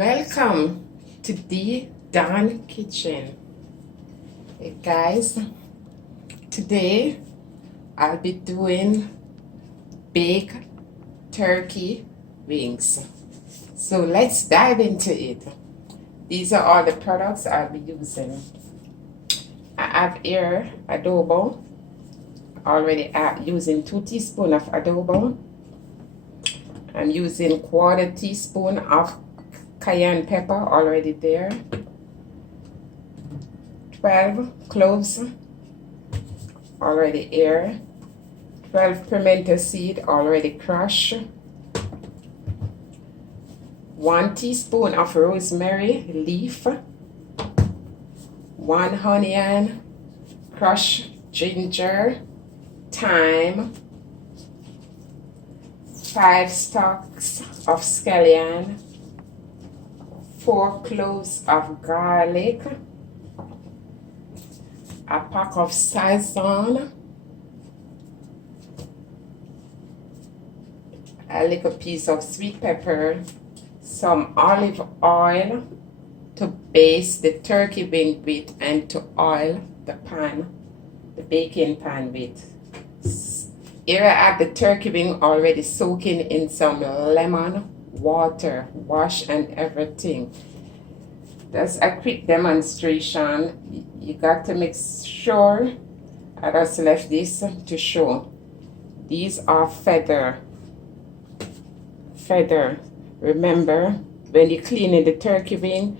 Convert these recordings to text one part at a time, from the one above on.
Welcome to the Dawn Kitchen. Hey guys, today I'll be doing baked turkey wings. So let's dive into it. These are all the products I'll be using. I have here adobo, already using 2 teaspoons of adobo. I'm using 1/4 teaspoon of cayenne pepper, already there. 12 cloves, already here. 12 pimento seed, already crushed. 1 teaspoon of rosemary leaf. 1 onion, crushed ginger, thyme. 5 stalks of scallion. 4 cloves of garlic, a pack of sazon, a little piece of sweet pepper, some olive oil to baste the turkey wing with and to oil the pan, the baking pan with. Here I have the turkey wing already soaking in some lemon water, wash and everything. That's a quick demonstration. You got to make sure I just left this to show. These are feather. Remember, when you clean the turkey wing,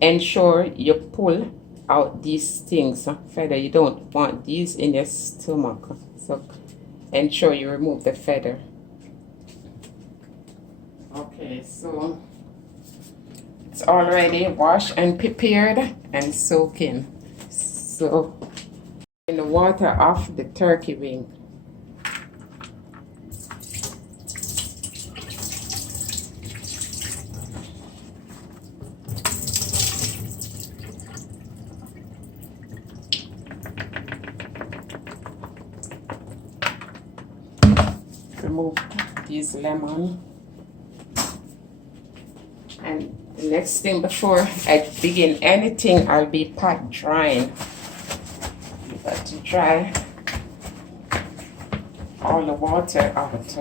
ensure you pull out these things. Feather, you don't want these in your stomach. So ensure you remove the feather. Okay, so it's already washed and prepared and soaking. So in the water of the turkey wing. Remove these lemon. And the next thing before I begin anything, I'll be pat drying. You got to dry all the water out.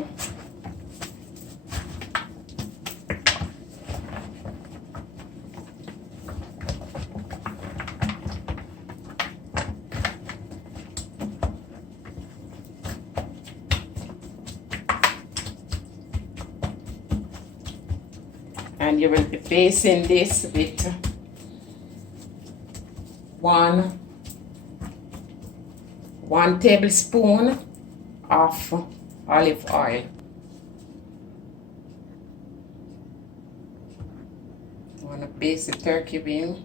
And you will be basting this with one tablespoon of olive oil. You want to baste the turkey wing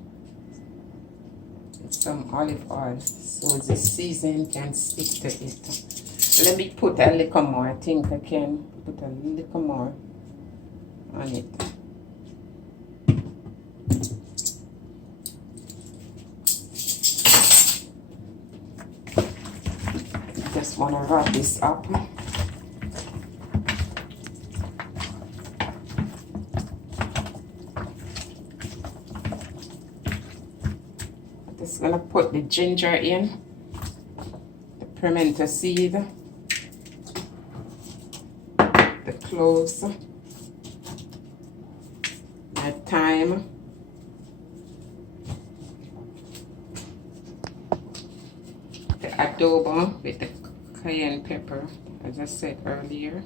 with some olive oil so the seasoning can stick to it. Let me put a little more. I think I can put a little more on it. Just want to wrap this up. Just gonna put the ginger in, the pimento seed, the cloves, the thyme, the adobo with the cayenne pepper, as I said earlier.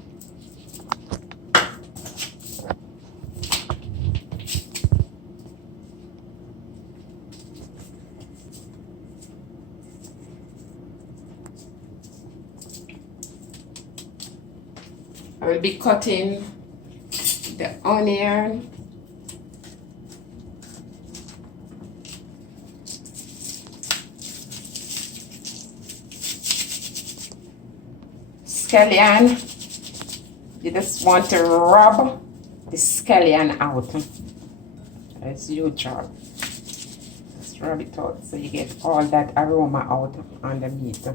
I will be cutting the onion, scallion. You just want to rub the scallion out as usual. Just rub it out so you get all that aroma out on the meat.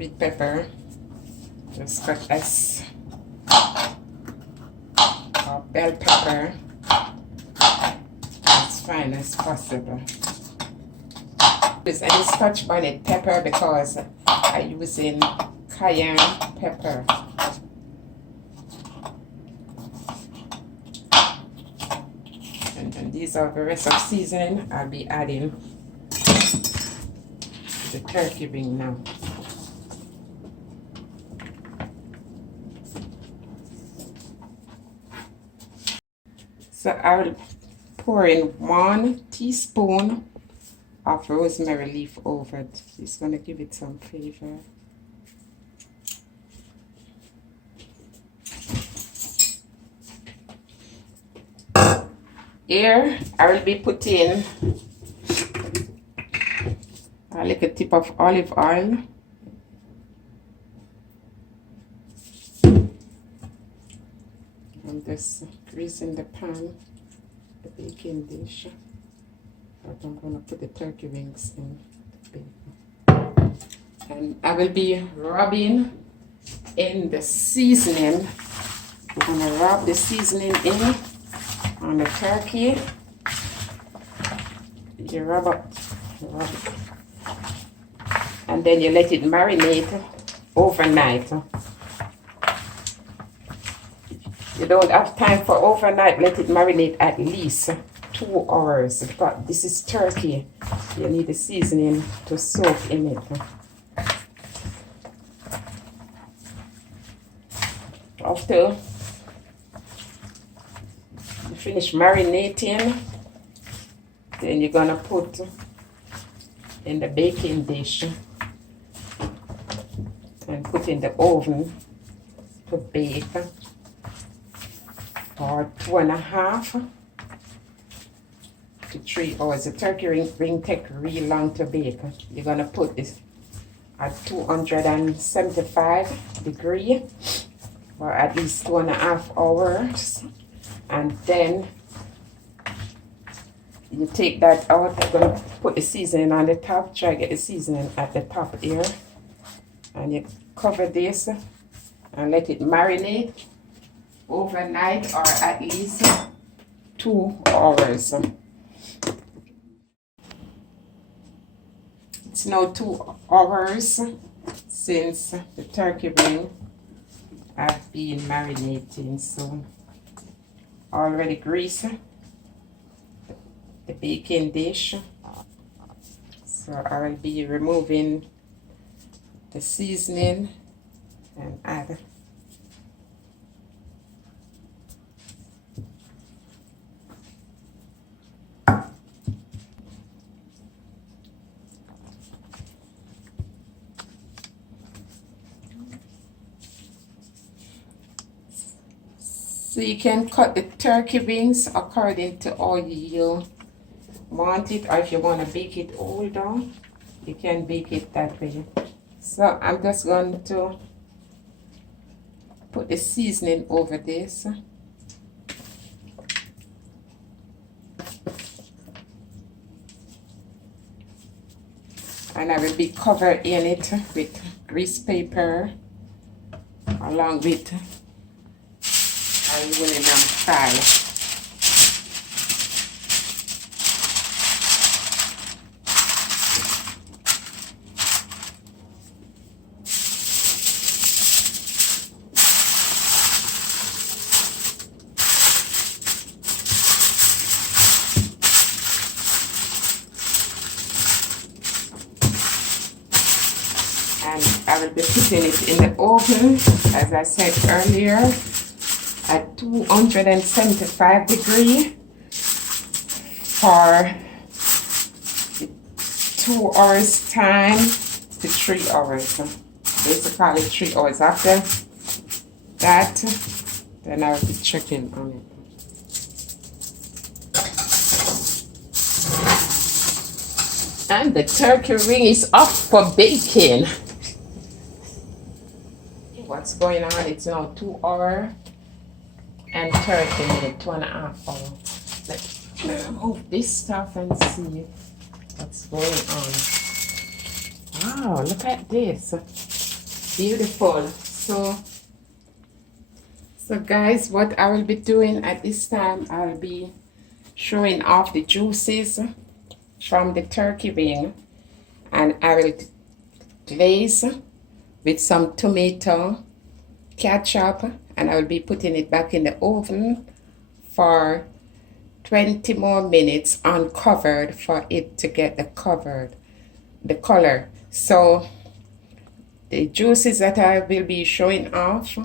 sweet pepper. Just cut as bell pepper as fine as possible. Use any Scotch bonnet pepper because I'm using cayenne pepper. And these are the rest of seasoning I'll be adding to the turkey wing now. So I will pour in 1 teaspoon of rosemary leaf over it. It's going to give it some flavor. Here I will be putting a little tip of olive oil. I'm just greasing the pan, the baking dish. But I'm going to put the turkey wings in the bake. And I will be rubbing in the seasoning. I'm going to rub the seasoning in on the turkey. You rub it. And then you let it marinate overnight. You don't have time for overnight, let it marinate at least 2 hours because this is turkey. You need the seasoning to soak in it. After you finish marinating, then you're gonna put in the baking dish and put in the oven to bake for 2.5 to 3 hours. The turkey ring take real long to bake. You're gonna put this at 275 degrees for at least 2.5 hours, and then you take that out. I'm gonna put the seasoning on the top. Try to get the seasoning at the top here, and you cover this and let it marinate overnight or at least 2 hours. It's now 2 hours since the turkey wing have been marinating, so already greased the baking dish. So I will be removing the seasoning and add so you can cut the turkey wings according to how you want it, or if you want to bake it older, you can bake it that way. So I'm just going to put the seasoning over this. And I will be covering it with grease paper along with aluminum foil. And I will be putting it in the oven, as I said earlier, at 275 degrees for 2 hours time to 3 hours. Basically 3 hours after that, then I will be checking on it. And the turkey ring is up for baking. What's going on? It's now 2 hours and 30 minutes, 2.5 hours. Let's remove this stuff and see what's going on. Wow, look at this. beautiful. So guys, what I will be doing at this time, I'll be showing off the juices from the turkey wing, and I will glaze with some tomato ketchup, and I will be putting it back in the oven for 20 more minutes uncovered for it to get the color. So the juices that I will be showing off,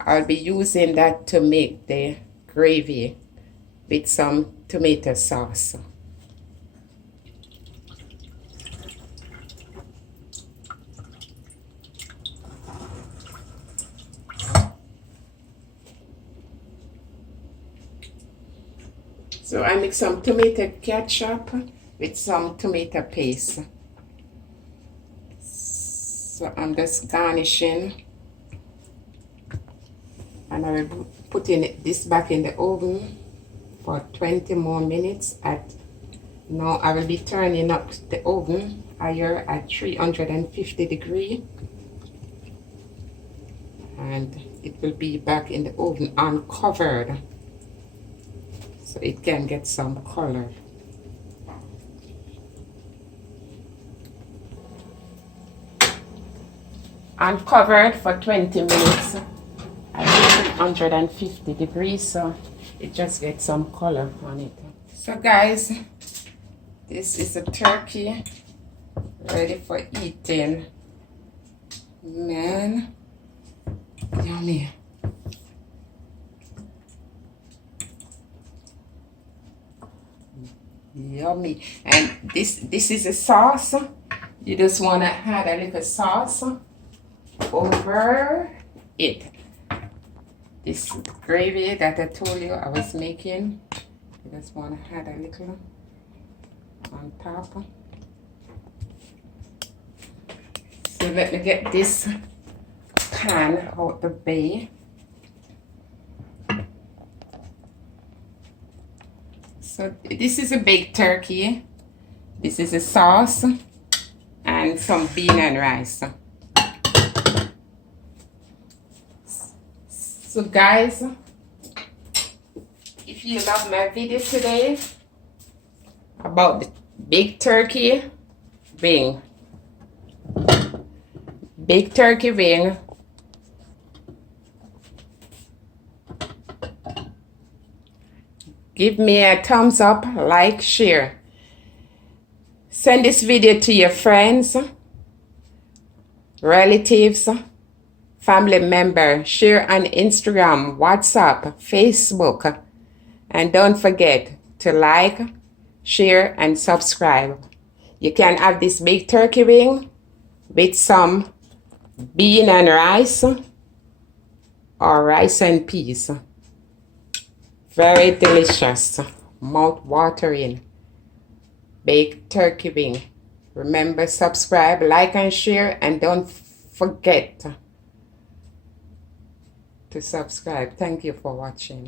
I'll be using that to make the gravy with some tomato sauce. So I mix some tomato ketchup with some tomato paste. So I'm just garnishing, and I will be putting this back in the oven for 20 more minutes. Now I will be turning up the oven higher at 350 degrees, and it will be back in the oven uncovered so it can get some color. Uncovered for 20 minutes at 350 degrees, so it just gets some color on it. So guys, this is a turkey ready for eating. Man, yummy. Yummy. And this is a sauce. You just want to add a little sauce over it. This gravy that I told you I was making, you just want to add a little on top. So let me get this pan out the bay. So this is a baked turkey. This is a sauce and some bean and rice. So guys, if you love my video today about the baked turkey wing, give me a thumbs up, like, share. Send this video to your friends, relatives, family member. Share on Instagram, WhatsApp, Facebook. And don't forget to like, share, and subscribe. You can have this baked turkey wing with some bean and rice or rice and peas. Very delicious, mouth-watering baked turkey wing. Remember, subscribe, like, and share, and don't forget to subscribe. Thank you for watching.